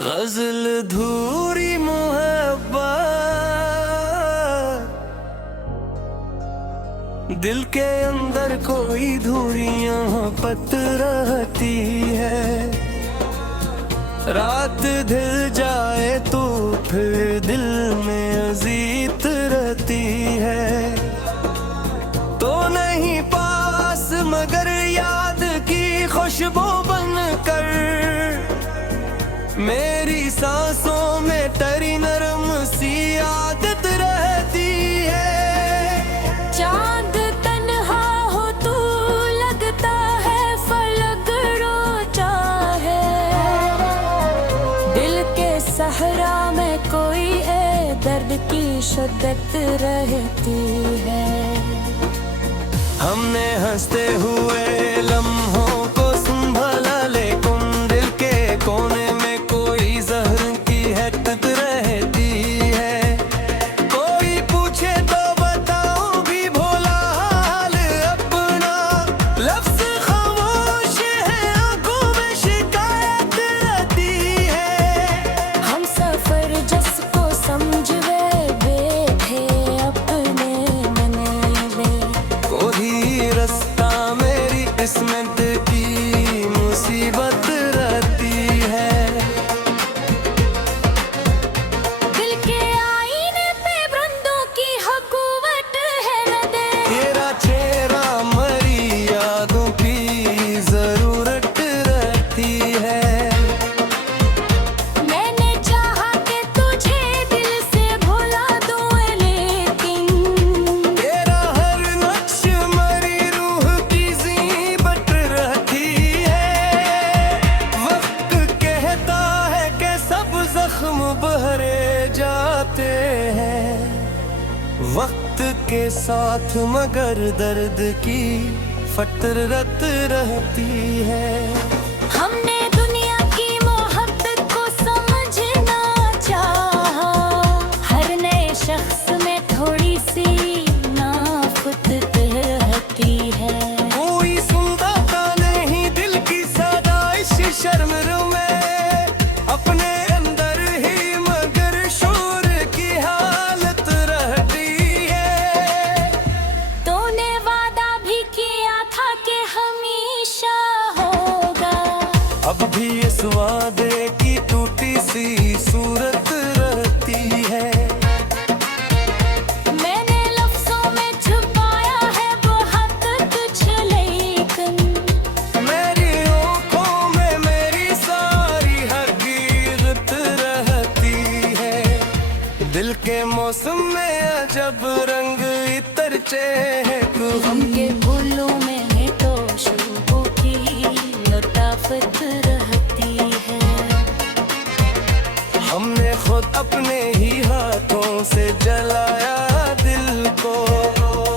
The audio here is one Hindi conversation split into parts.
गजल धूरी मोहब्बत, दिल के अंदर कोई धूरियां पत रहती है। रात ढल जाए तो फिर दिल में अजीत रहती है। तो नहीं पास मगर याद की खुशबू बनकर मेरी सांसों में तेरी नरम सी आदत रहती है। चांद तन्हा हो तू लगता है फलक रोता है। दिल के सहरा में कोई है दर्द की शिद्दत रहती है। हमने हंसते हुए लम्हों को संभाला, लेकिन दिल के कोने में कोई जहर की हरकत रहती है। कोई पूछे तो बताओ भी भोला हाल अपना, लफ्ज़ खामोश है आंखों में शिकायत रहती है। हम सफर जिसको समझवे बैठे अपने मन में, कोई रास्ता मेरी किस्मत की मुसीबत रहती है। दिल के आईने पे बंदों की हुकूमत है न दे। तेरा चेहरा मरी यादों की जरूरत रहती है। मैंने चाहा कि तुझे दिल से भुला दूं, लेकिन तेरा हर नक्श मरी रूह की ज़ीबत रहती है। वक्त कहता है कि सब जख्म भरे जाते हैं, वक्त के साथ मगर दर्द की फतरत रहती है। हमने दुनिया की मोहब्बत को समझना चाहा। हर नए शख्स में थोड़ी सी नाफत रहती है। कोई सुनता नहीं दिल की सदाइश शर्म में, अपने अंदर ही मगर शोर की हालत रहती है। तूने वादा भी किया था कि हमेशा होगा, अब भी इस वादे की टूटी सी सूरत रहती है। मैंने लफ्जों में छुपाया है बहुत कुछ, लेकिन मेरी आँखों में मेरी सारी हकीकत रहती है। दिल के मौसम में अजब रंग इतर चहक उनके फूलों में है तो शुबों की लताफत रहती है। हमने खुद अपने ही हाथों से जलाया दिल को,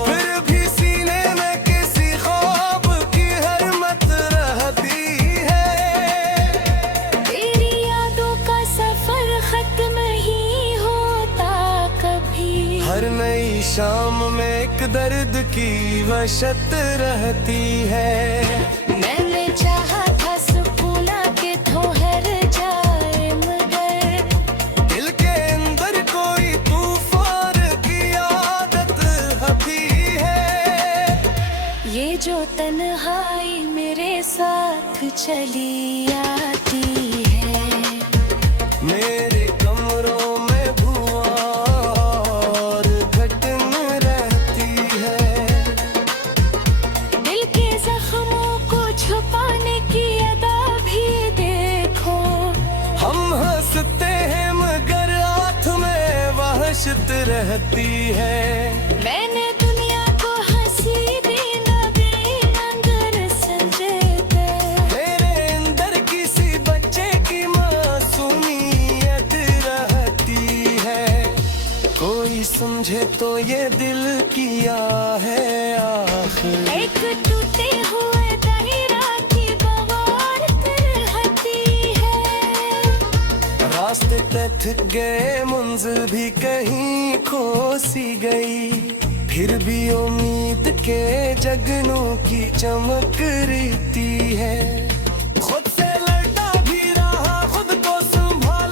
फिर भी सीने में किसी ख्वाब की हरमत रहती है। तेरी यादों का सफर खत्म ही होता कभी। हर नई शाम में एक दर्द की वशत रहती है। मैंने चाहा था सुकून के ठहर जाए, मगर दिल के अंदर कोई तूफान की आदत अभी है। ये जो तन्हाई मेरे साथ चली आती है। मेरे कमरों में धुआं और घटन रहती है। दिल के जख्मों को छुपाने की अदा भी देखो। हम हंसते हैं मगर आँख में वहशत रहती है। मैंने दुनिया को हंसी दी नबी अंदर संजते। मेरे अंदर किसी बच्चे की मासूमियत रहती है। कोई समझे तो ये दिल किया है आखिर, एक टूटे हुए दायरा की बवारत रहती है। रास्ते पे थक गए मंजिल भी कहीं खो सी गई, फिर भी उम्मीद के जगनों की चमक रहती है। खुद से लड़ता भी रहा, खुद को संभाल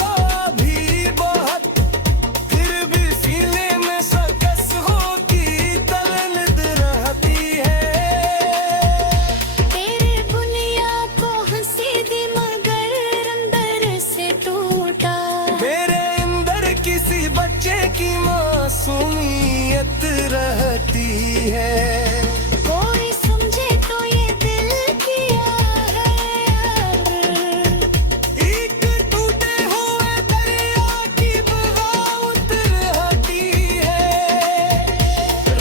मासूमियत रहती है। कोई समझे तो ये दिल किया है एक टूटे हुए दरिया की बगावत रहती है।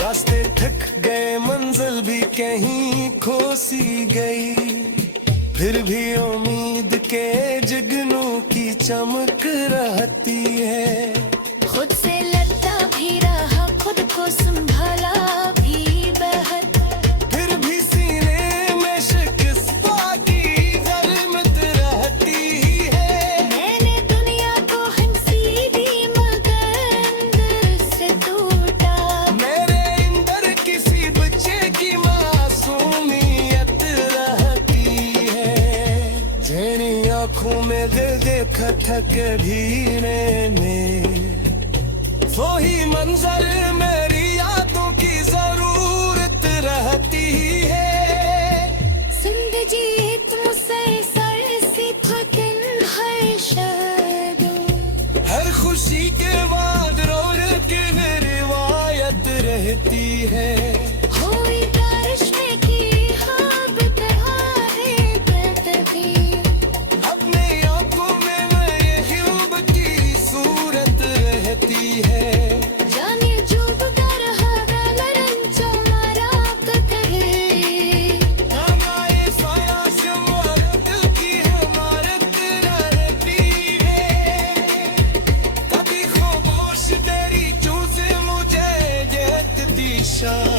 रास्ते थक गए, मंजिल भी कहीं खो सी गई, फिर भी उम्मीद के जुगनू की चमक रहती है। खुद से लड़ता भी रहा, खुद को संभाला भी बहुत, फिर भी सीने में शिकस्ता की ज़ल्मत रहती है। मैंने दुनिया को हंसी दी मगर अंदर से टूटा। मेरे अंदर किसी बच्चे की मासूमियत रहती है। जेनी आँखों में दिल देखा था कभी मैंने, वही मंजर मेरी यादों की जरूरत रहती है। जिंदगी मुसलसल सी थकन हर शब्दों, हर खुशी के बाद रौनक की रिवायत रहती है। हुई बारिश में की ख्वाब तरह है बेतबी। अपनी आंखों में मेरे ख्यूब की सूरत रहती है। जाने जो कर हवा मरन चमारा कहे, हमारे साया शमारत की हमारत रहती है। कभी खामोश तेरी चूसे मुझे जेतती शाह,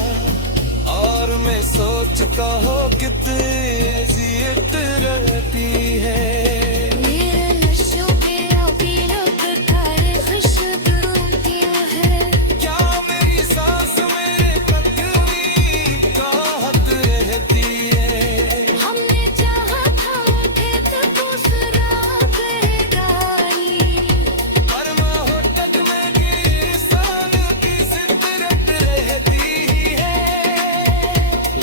और मैं सोचता हूँ कितनी इज़्ज़त रहती है। मेरे नशों पे अभी लोग खारे खुशबू किया है। क्या मेरी सांस मेरे पगली कहत रहती है। हमने चाहा था खेत दूसरा बेगानी, पर मोहब्बत में किसान की सिदरत रहती है।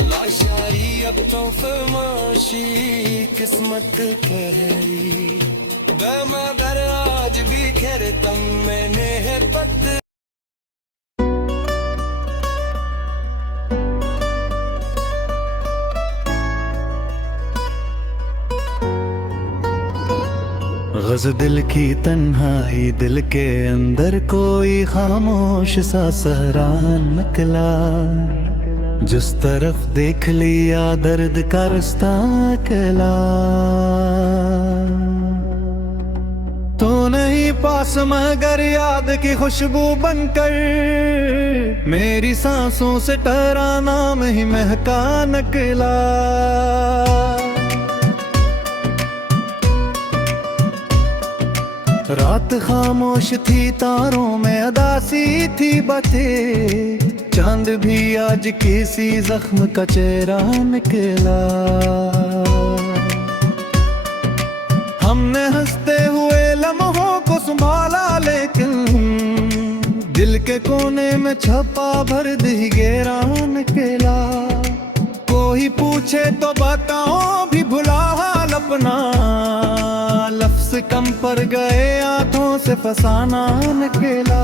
लाशारी अब तो फरमाशी किस्मत कहरी, मगर आज भी खैर तम मैंने है पत। गज़ दिल की तन्हाई, दिल के अंदर कोई खामोश सा सहरा निकला। जिस तरफ देख लिया दर्द का रास्ता निकला। तो नहीं पास मगर याद की खुशबू बनकर, मेरी सांसों से टरा नाम ही महका निकला। रात खामोश थी, तारों में अदासी थी बातें, चांद भी आज किसी जख्म का चेहरा निकला। हमने हंसते हुए लम्हों को संभाला, लेकिन दिल के कोने में छपा भर दी गहरा निकला। कोई पूछे तो बताओ भी भुला हाल अपना, लफ्ज कम पर गए आंखों से फसाना निकला।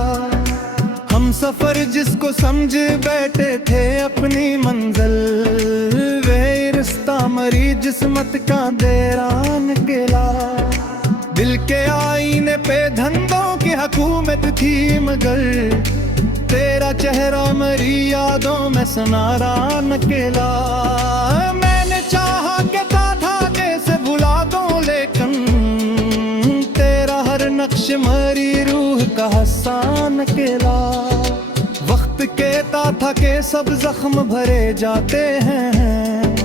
हम सफर जिसको समझ बैठे थे अपनी मंजिल, वे रिश्ता मरी जिस्मत का देरा निकला। दिल के आईने पे धंधों की हुकूमत थी, मगर तेरा चेहरा मेरी यादों में सुनारा निकला। मैंने चाहा कि था कैसे भुला दूं, लेकिन तेरा हर नक्श मेरी रूह का हिस्सा निकला। वक्त कहता था कि सब जख्म भरे जाते हैं,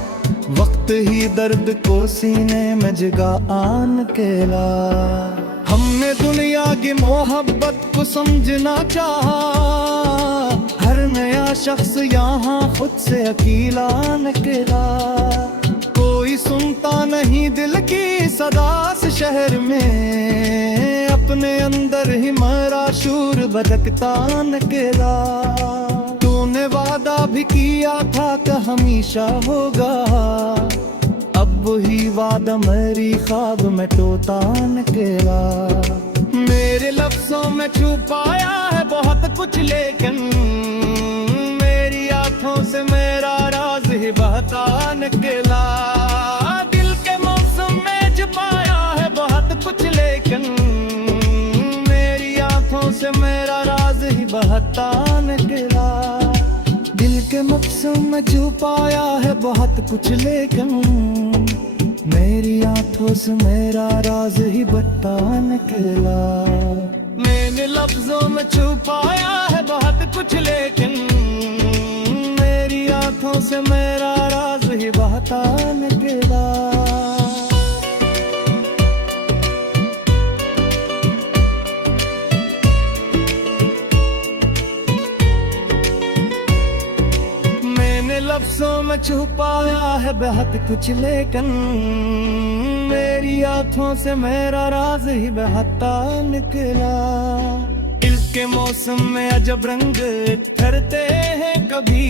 वक्त ही दर्द को सीने में जगह आन केला। हमने दुनिया की मोहब्बत को समझना चाहा, हर नया शख्स यहाँ खुद से अकेला निकला। कोई सुनता नहीं दिल की सदा से शहर में, अपने अंदर ही मरा शूर भटकता निकला। तूने वादा भी किया था कि हमेशा होगा, अब वही वादा मेरी ख्वाब में टोता निकला। मेरे लफ्जों में छुपाया है बहुत कुछ, लेकिन निकला। दिल के मौसम में छुपाया है बहुत कुछ, लेकिन मेरी आंखों से मेरा राज ही बहता निकला। दिल के मौसम में छुपाया है बहुत कुछ, लेकिन मेरी आंखों से मेरा राज ही बहता निकला। मैंने लफ्जों में छुपाया है बहुत कुछ, लेकिन मेरी आंखों से मेरा राज ही बहता निकला। मैंने लफ्जों में छुपाया है बहुत कुछ, लेकिन मेरी आंखों से मेरा राज ही बहता निकला। दिल के मौसम में अजब रंग ठहरते हैं कभी,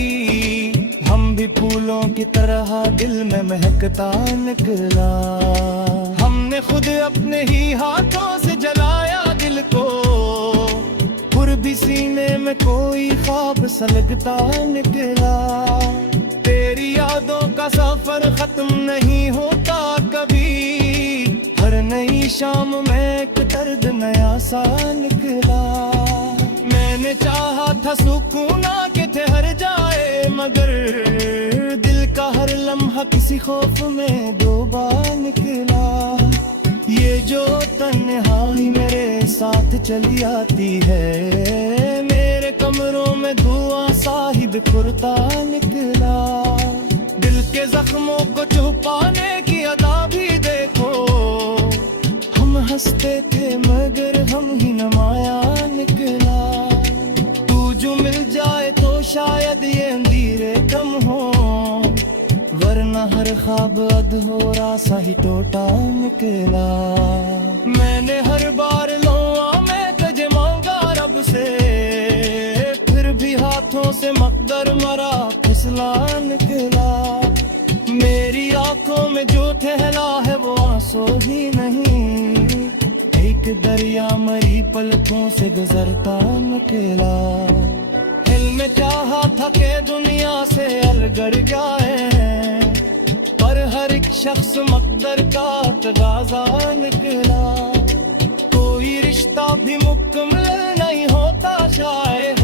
हम भी फूलों की तरह दिल में महकता निकला। हमने खुद अपने ही हाथों से जलाया दिल को, फिर भी सीने में कोई ख्वाब सलगता निकला। तेरी यादों का सफर खत्म नहीं होता कभी, हर नई शाम में एक दर्द नया सा निकला। मैंने चाहा था सुकून के ठहर जाए, मगर दिल का हर लम्हा किसी खौफ में डूबा निकला। ये जो तन्हाई मेरे साथ चली आती है, मेरे कमरों में धुआं सा ही बिखरता निकला। दिल के जख्मों को छुपाने की अदा भी देखो, हम हंसते थे मगर हम ही नमाया निकला। तू जो मिल जाए तो शायद ये अंधेरे कम हो, वरना हर ख्वाब अधूरा सा ही टूटा निकला। मैंने हर बार लौआ में तुझे मांगा रब से, फिर भी हाथों से मकदर मरा फिसला निकला। मेरी आंखों में जो ठहरा है वो आंसू ही नहीं, एक दरिया मरी पलकों से गुजरता निकला। दिल में चाहा था कि दुनिया से अलगड़ जाए, पर हर एक शख्स मकदर का तगाजा निकला। कोई रिश्ता भी मुकम्मल नहीं होता शायद,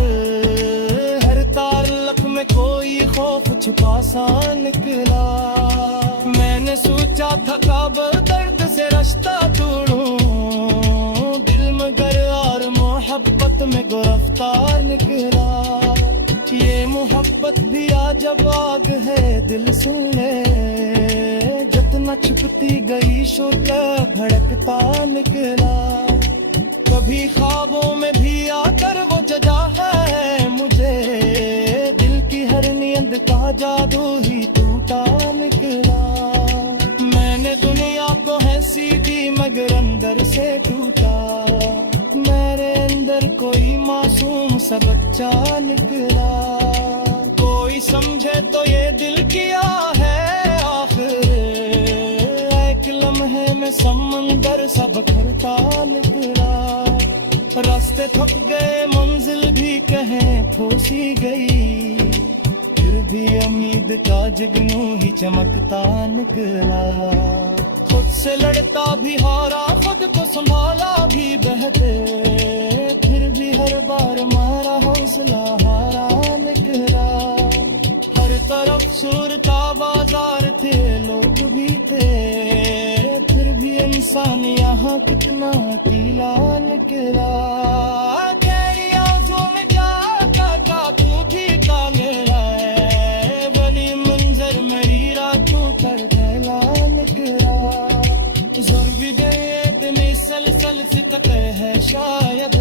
हर ताल्लुक में कोई खौफ छुपा सा निकला। मैंने सोचा था कब दर्द से रास्ता तोड़ूं, दिल मगर और मोहब्बत में गिरफ्तार निकला। ये मोहब्बत भी अजब आग है दिल सुन ले, जितना छुपती गई शोला भड़कता निकला। कभी ख्वाबों में भी आकर वो जगा है मुझे, दिल की हर नींद का जादू ही टूटा निकला। मैंने दुनिया को हंसी दी मगर अंदर से टूटा, मेरे अंदर कोई मासूम सा बच्चा निकला। कोई समझे तो ये दिल किया है आखिर, एक लम्हे में समंदर सा बखरता निकला। रास्ते थक गए मंजिल भी कहें फूसी गई, फिर भी उम्मीद का जुगनू ही चमकता निकला। खुद से लड़ता भी हारा, खुद को संभाला भी बहते, फिर भी हर बार मारा हौसला हारा निकला। हर तरफ सूरता बाजार थे, लोग भी थे, फिर भी इंसान यहाँ कितना अकेला निकला। तेरी आंखों में जाता था तू भी का मेरा है, बड़ी मंजर मेरी रातों पर फैला निकला। गुजर भी गए इतने सलसल सितके है शायद,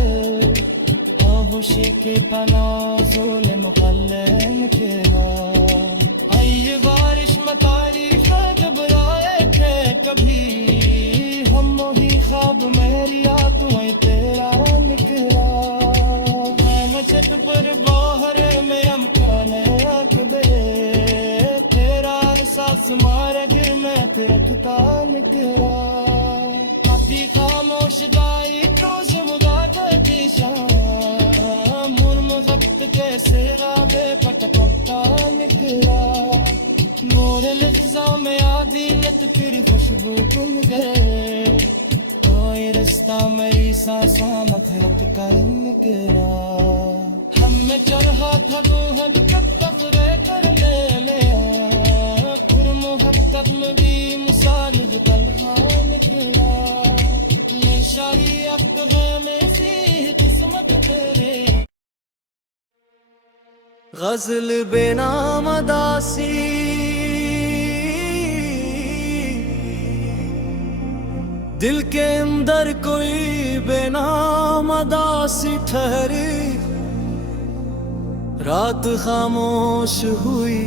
होशी के तनाज़ुल मुक़ल्लल निकला। आई बारिश में तारीख घबराए थे कभी, हम वही ख्वाब मेरी आंखों तेरा निकला। मैं छत पर बाहर में अमकाने रख दे, तेरा एहसास मारे गिर में तिरकता निकला। अभी खामोश दाई रोज मुगादती शाम, मुर्म वक्त के सिरा बे पटकता निकला। मोर मेरी सांसों में खत कर निकला। हमने चढ़ा था दो हद तक तफरे करने लिया, फिर मुहब्बत में भी मिसाल तलहा निकला। शाही अफ़ग़ाने सी किस्मत तेरे। गज़ल बेनाम दासी दिल के अंदर कोई बेनाम दासी ठहरी। रात खामोश हुई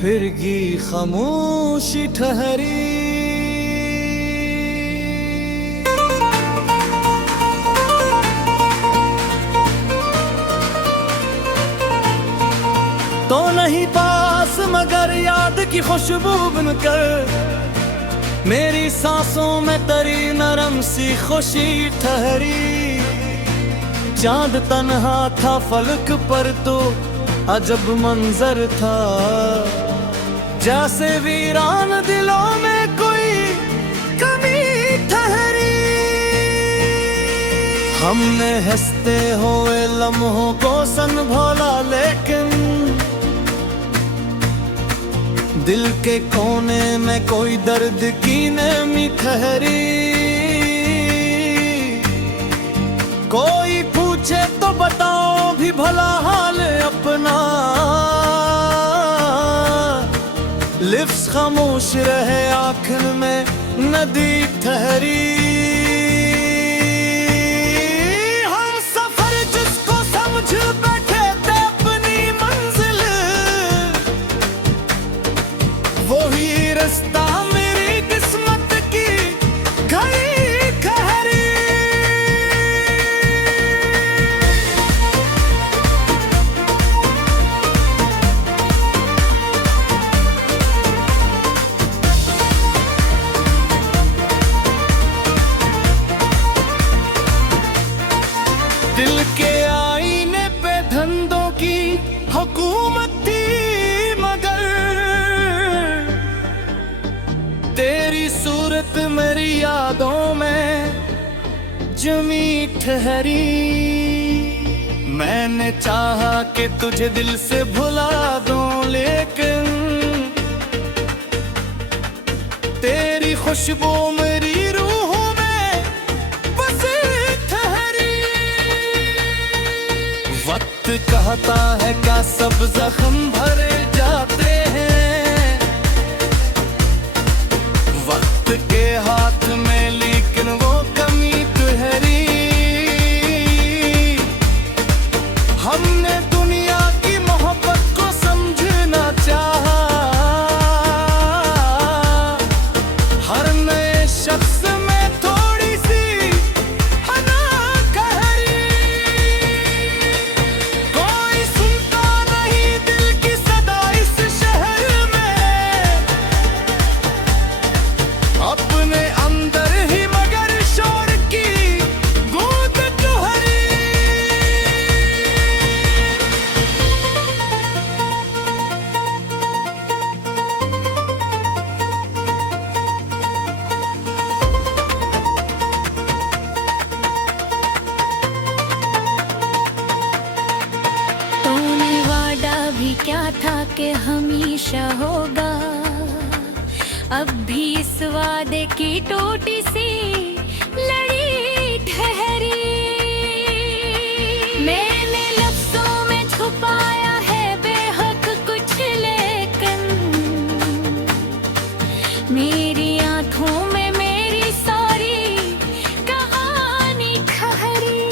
फिर की खामोशी ठहरी। तो नहीं पास मगर याद की खुशबू बनकर मेरी सांसों में तरी नरम सी खुशी ठहरी। चांद तन्हा था फलक पर तो अजब मंजर था, जैसे वीरान दिलों में कोई कमी ठहरी। हमने हंसते हुए लम्हों को संभाला, लेकिन दिल के कोने में कोई दर्द की नमी ठहरी। कोई पूछे तो बताओ भी भला हाल अपना, लिफ्ज़ खामोश रहे आखिर में नदी ठहरी। हम सफर जिसको समझ बैठे थे अपनी मंजिल, वही रास्ता मेरी किस्मत की घड़ी ठहरी। दिल के आईने पे धंधों की हुकूमत थी, मगर तेरी सूरत मेरी यादों में जमी ठहरी। मैंने चाहा कि तुझे दिल से भुला दूं, लेकिन तेरी खुशबू मेरी रूह में बस ठहरी। वक्त कहता है क्या सब जख्म भरे जाते हैं वक्त के हाथ में, लेकिन वो कमी ठहरी। हमने दुनिया की मोहब्बत को समझना चाहा, हर नए शख्स में थोड़ी सी हना ठहरी। कोई सुनता नहीं दिल की सदा इस शहर में, अपने अंदर ही मगर शोर की गूंज तुहरी। तूने वादा भी क्या था कि हमेशा होगा, अब भी इस वादे की टूटी सी लड़ी ठहरी। मैंने लफ्जों में छुपाया है बेहक कुछ, लेकिन मेरी आंखों में मेरी सारी कहानी ठहरी।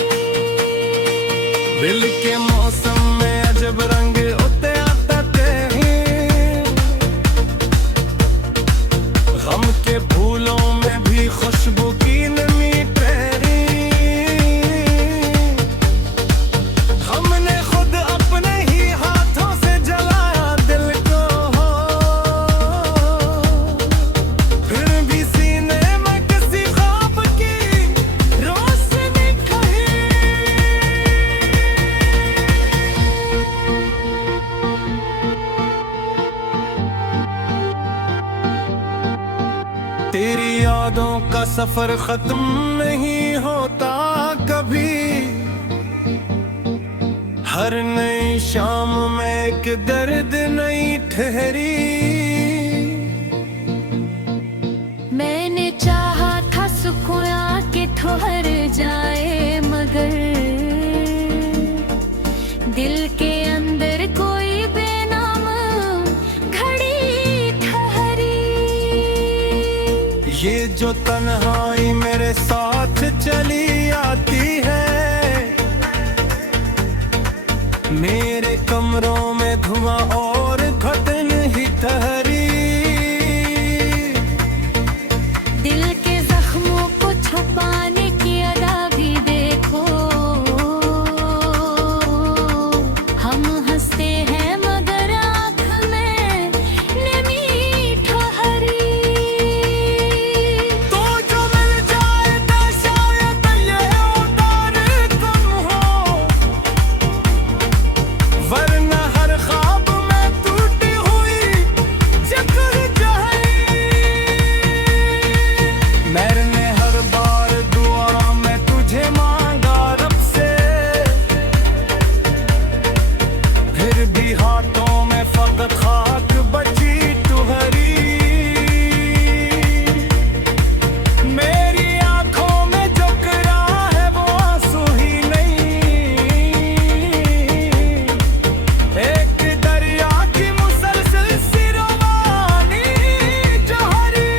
दिल के मौसम में अजब रंग उते आते हैं, गम के फूलों में भी खुशबू की नमी ठहरी। हमने खुद अपने ही हाथों से जलाया दिल को, फिर भी सीने में किसी ख्वाब की रोशनी ठहरी। सफर खत्म नहीं होता कभी। हर नई शाम में एक दर्द नई ठहरी। मैंने चाहा था सुकून आके ठहर जाए, मगर दिल के अंदर कोई बेनाम घड़ी ठहरी। ये जो तन्हाई मेरे साथ चली आती है, मेरे कमरों में धुआं और घटन ही ठहरी। दिल के जख्मों को छुपाने की अदा भी देखो, हम हंसते हैं मगर आँख में नमी ठहरी। तो जो मिल जाए ना शायद ये उतार कम हो, वरना हर ख्वाब में टूटी हुई जगह जहरी। मैंने हर बार दुआ में तुझे मांगा रब से, फिर भी हाथों में फकत खाक बची तुहरी। मेरी आंखों में जो गिरा है वो आंसू ही नहीं, एक दरिया की मुसलसल सी रवानी जहरी।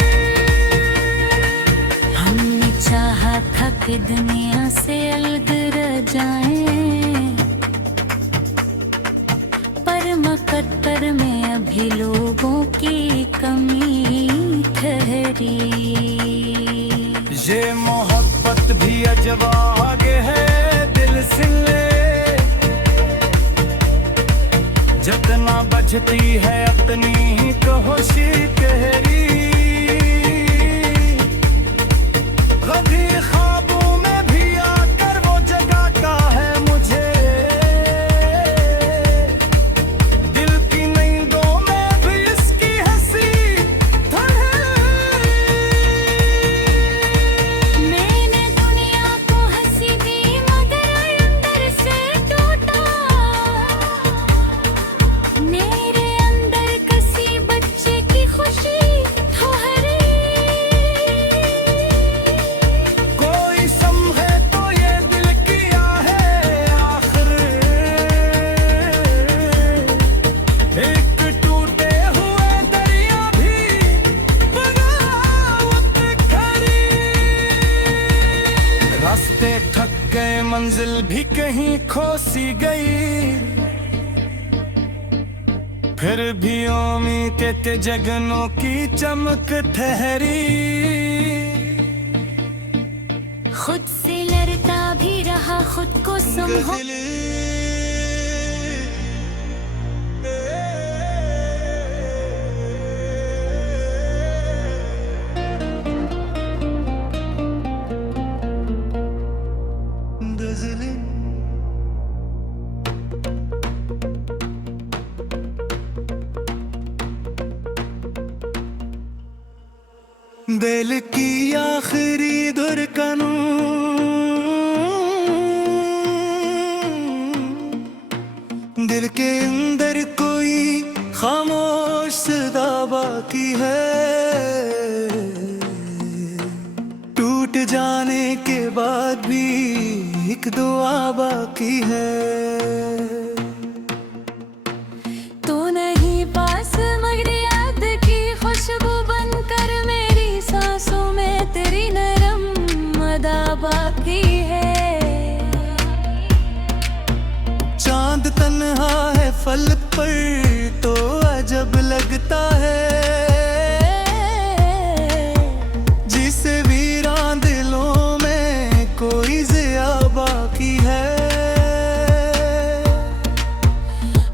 हमने चाहा था कि दुनिया से अलग रह जाएं, पर मकद्दर में अभी लोगों की कमी ठहरी। ये मोहब्बत भी अजब आगे है दिल से ले, जितना बजती है अपनी ही कहोशी कहरी। कभी ख्वाबों में भी आकर वो जगाता है मुझे, दिल की नींदों में भी इसकी हंसी ठहरी। मैंने दुनिया को हंसी दी मगर अंदर से टूटा, मेरे अंदर कसी बच्चे की खुशी ठहरी। कोई समझे तो ये दिल किया है आखिर, एक टूटे हुए दरिया भी बगावत खरी। रास्ते थक गए मंजिल भी कहीं खो सी गई, फिर भी उम्मीद के जगनों की चमक ठहरी। खुद से लड़ता भी रहा, खुद को संभो दिल की आखिरी धड़कन दिल के अंदर कोई खामोश सदा बाकी है, टूट जाने के बाद भी एक दुआ बाकी है। तू नहीं पास मगर याद की खुशबू बनकर मेरी सांसों में तेरी नरम अदा बाकी है। चांद तन्हा है फलक पर तो अजब लगता है, जिसे वीरान दिलों में कोई जिया बाकी है।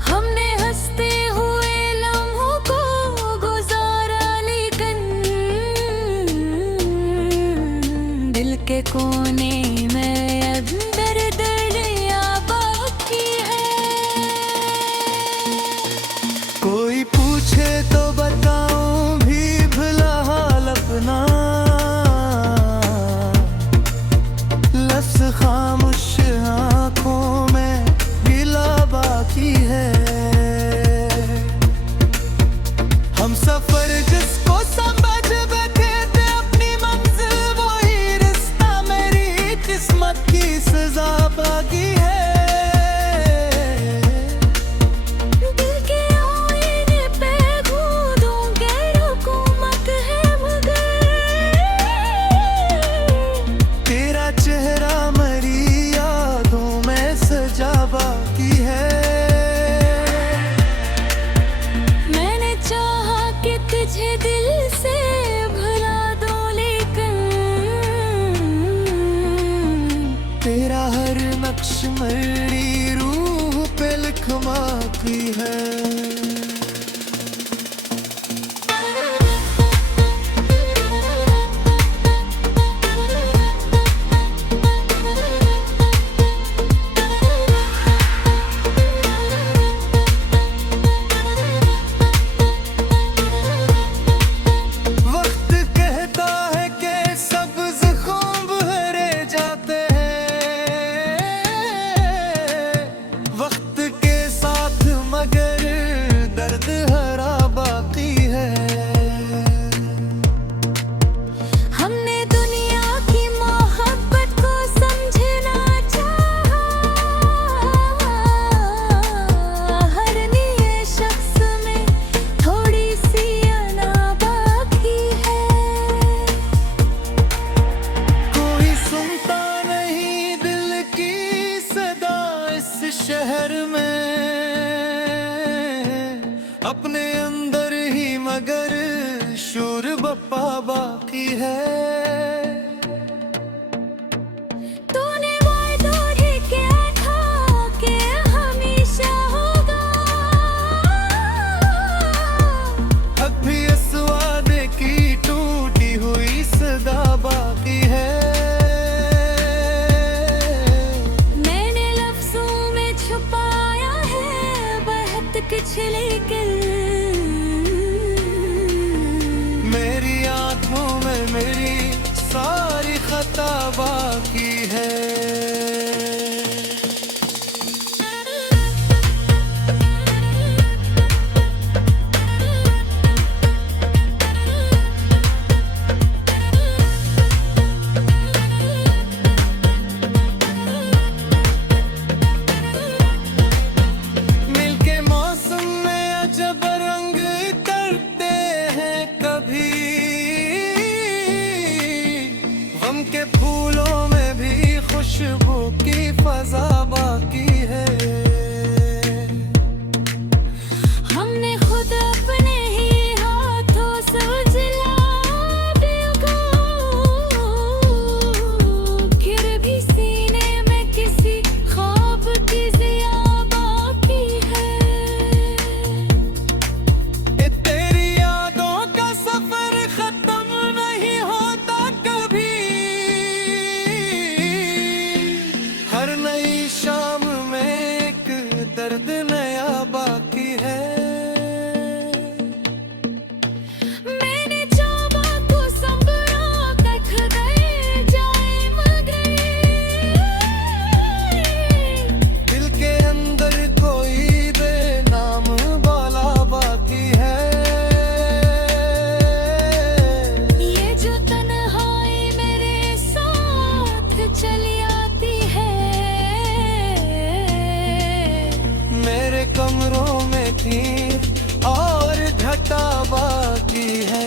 हमने हंसते हुए लम्हों को गुजारा, लेकिन दिल के कोने में अंदर दरिया बाकी है। कोई पूछे तो बताऊं भी भला हाल अपना, किस्मत की सजा बाकी है। दिल के आईने पे कूदूं के रुकूं मत है मगर तेरा चेहरा मरी यादों में सजा बाकी है। मैंने चाहा कि तुझे दिल से भुला दूं लेकिन तेरा हर नक्श मेरी रूह पे लिखवाती है। वक्त कहता है कि सब्ज खूब हरे जाते हैं, वक्त के साथ मगर दर्द हरा बाकी है। हमने दुनिया की मोहब्बत को समझना चाहा, हर नए शख्स में थोड़ी सी अना बाकी है। कोई सुनता नहीं दिल की सदा इस शहर में, अपने अंदर ही मगर शोर बप्पा बाकी है। तूने वादा ही किया था कि हमेशा होगा, अब भी इस वादे की टूटी हुई सदा बाकी है। मैंने लफ्जों में छुपाया है बहुत कुछ लेकिन मेरी आंखों में मेरी सारी खता बाकी है। मिलके मौसम में अजब रंग करते हैं कभी, गम के फूलों में भी खुशबू की फजा बाकी है। हमने खुद अपने ही हाथों से उजला दिया, फिर भी सीने में किसी ख्वाब की ज़िया बाकी है। ये तेरी यादों का सफर खत्म नहीं होता कभी, हर नई शाम में एक दर्द नया बाकी है। मैंने चाहा तो संभरा कख गए जाए मगर दिल के अंदर कोई बेनाम वाला बाकी है। ये जो तन्हाई मेरे साथ चली आती है, मेरे कमरों में थी और घटा बाकी है।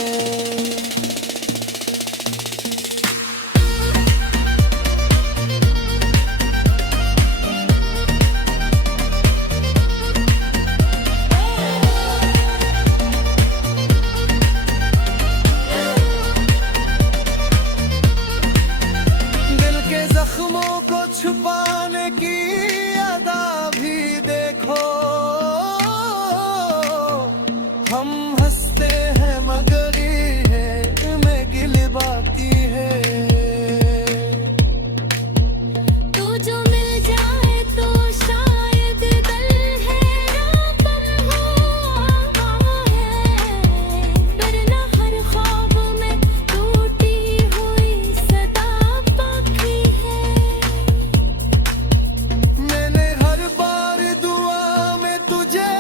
दिल के जख्मों को छुपाने की अदा भी देखो, हम हंसते हैं मगर ये में गिल बाकी है। तू जो मिल जाए तो शायद दिल है रापम हो है, वरना हर ख्वाब में टूटी हुई सदा बाकी है। मैंने हर बार दुआ में तुझे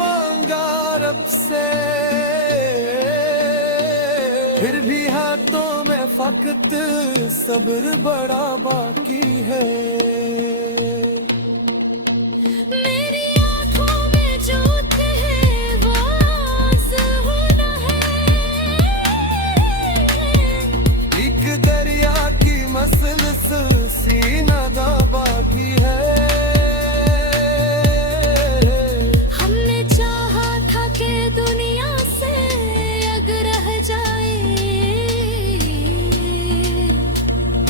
मांगा रब से, फिर भी हाथों में फकत सब्र बड़ा बाकी है। मेरी आँखों में जो है वो आंसू न है। एक दरिया की मसलस सीना दाबा भी है। हमने चाहा था कि दुनिया से अग रह जाए।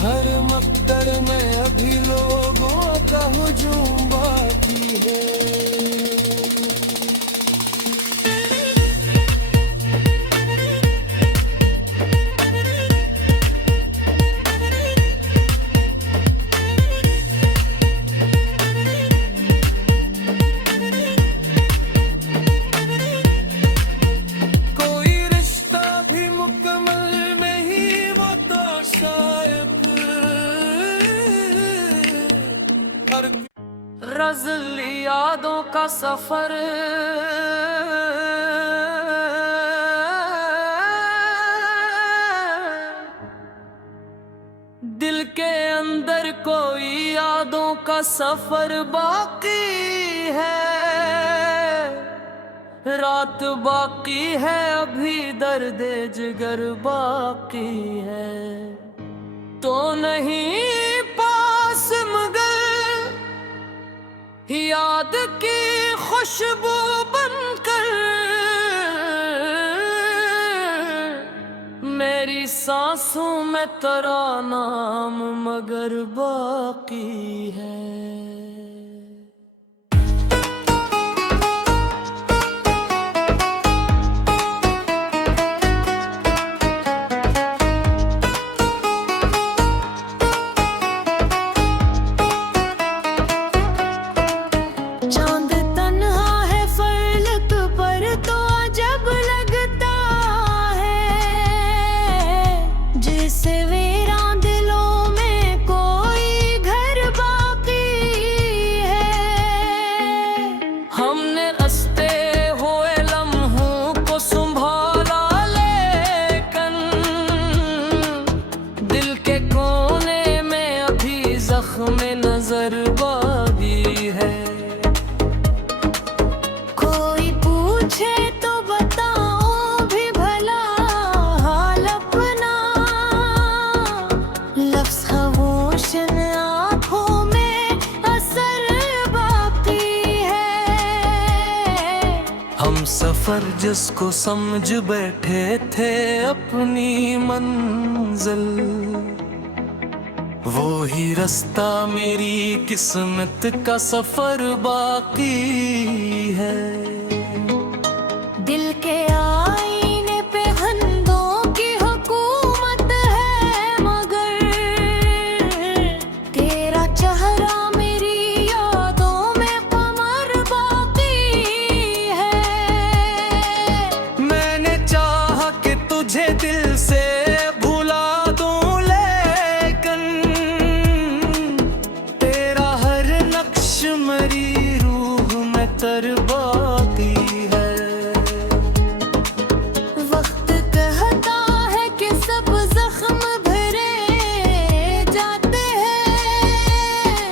हर मकदर में अभी लोगों का हुजूम बाकी है। कोई रिश्ता भी मुकम्मल नहीं वो तो शायद हर रज़ली यादों का सफर दिल के अंदर कोई यादों का सफर बाकी है। रात बाकी है अभी दर्द जिगर बाकी है। तो नहीं पास मगर याद की खुशबू बनकर मेरी सांसों में तेरा नाम मगर बाकी है। चांद तन्हा है फलक पर तो अजब लगता है। जिसे वीरान दिलों में कोई घर बाकी है। हमने रस्ते हुए लम्हों को संभाला लेकिन दिल के कोने में अभी जख्म नजर बाकी है। कोई पूछे तो बताओ भी भला हाल अपना। लफ्ज़ खामोश आँखों में असर बाकी है। हम सफर जिसको समझ बैठे थे अपनी मंजिल वो ही रास्ता मेरी किस्मत का सफर बाकी है। दिल के आईने पे हंदों की हुकूमत है मगर तेरा चेहरा मेरी यादों में कमर बाकी है। मैंने चाहा कि तुझे दिल से भुला दूं लेकिन तेरा हर नक्श मेरी रूह में तर बाकी है। वक्त कहता है कि सब जख्म भरे जाते हैं।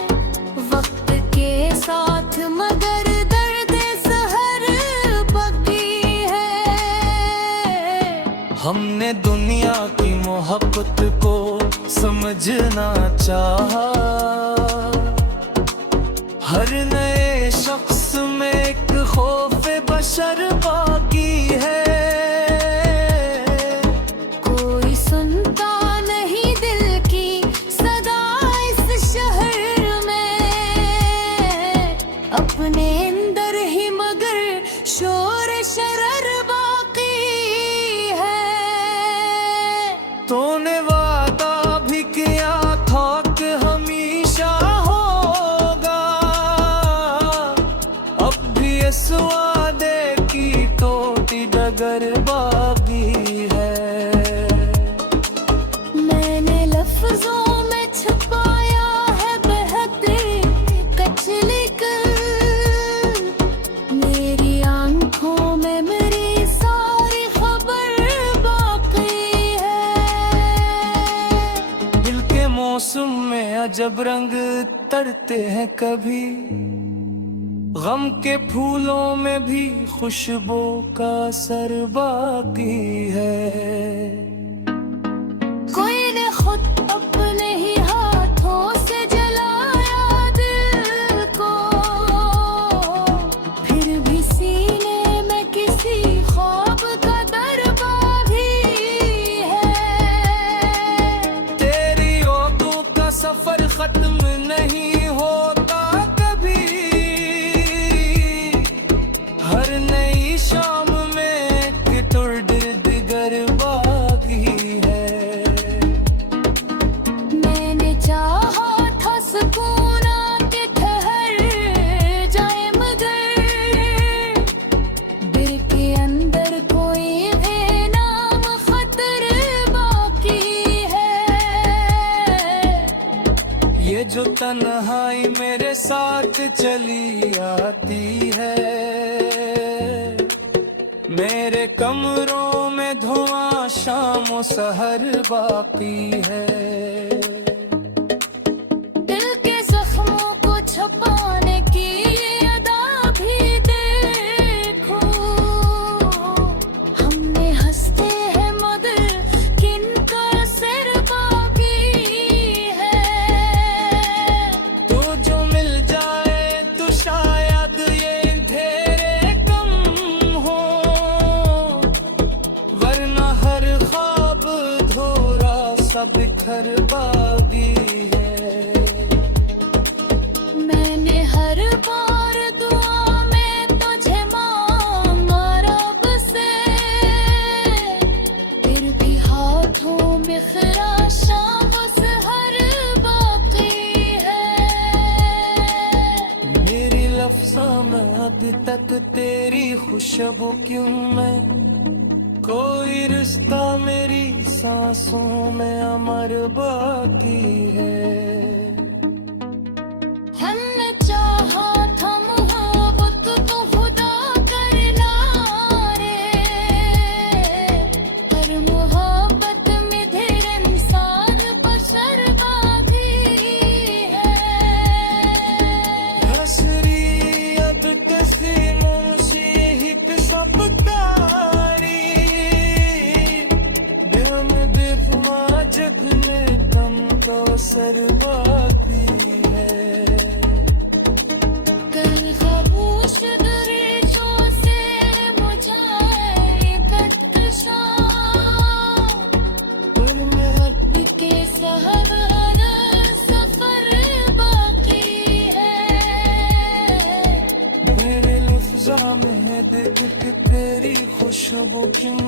वक्त के साथ मगर दर्द सहर बाकी है। हमने दुनिया की मोहब्बत को समझना चाहा। हर नए शख्स में एक खौफ बशर बाकी है। कोई सुनता नहीं दिल की सदा इस शहर में। अपने अंदर ही मगर शोर शरर बाकी है। तूने वादा भी किया था कि हमेशा होगा जब रंग तड़ते हैं कभी, गम के फूलों में भी खुशबू का असर बाकी है। कोई ने खुद अपने ही हाथों से जलाया दिल को, फिर भी सीने में किसी ख्वाब का दरबा भी है। तेरी यादों का सफर खत्म नहीं होता कभी, हर नई शाम में एक दिगर बागी है। मैंने चाहा था सुकून आके ठहर जाए, मगर दिल के अंदर कोई बेनाम खतर बाकी है। ये जो तन्हाई मेरे साथ चली आती है, मेरे कमरों में धुआं शाम सहर बाकी है। दिल के जख्मों को छुपाने की अदा भी देखो, हमने हंसते हैं मगर किनका सिर बाकी है। तो जो मिल जाए तो शायद ये अंधेरे कम हो, वरना हर ख्वाब धोरा सा बिखर बागी है। मैंने हर बार दुआ में तुझे मांगा रब से, फिर भी हाथों में खराशां बस हर बाकी है। मेरी लफ्ज़ों में अब तक तेरी खुशबू क्यों मैं, कोई रिश्ता मेरी सांसों में अमर बाकी है। हमने चाहा था मोहब्बत तो खुदा कर लारे, पर मोहब्बत में ढेर इंसान बशर बाकी है। हसरी अब तस्लीमों से ही सब तारी, दिल में बेफुमा जग में कम तो सर बाकी है। कल खामोश दरियों से बुझाए बदशा, में हट के सहारा सफर बाकी है। मेरे लफ्ज़ों में है देख के तेरी खुशबू क्यों,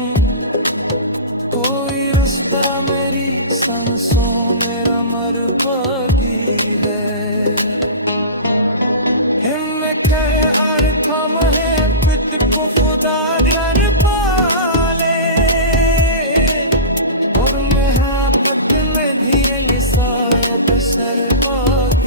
कोई रास्ता मेरी सांसों में अमर बाकी है। हिम्मत है और थम है पित को खुदा घर पाले, और मोहब्बत में भी निसात सर बाकी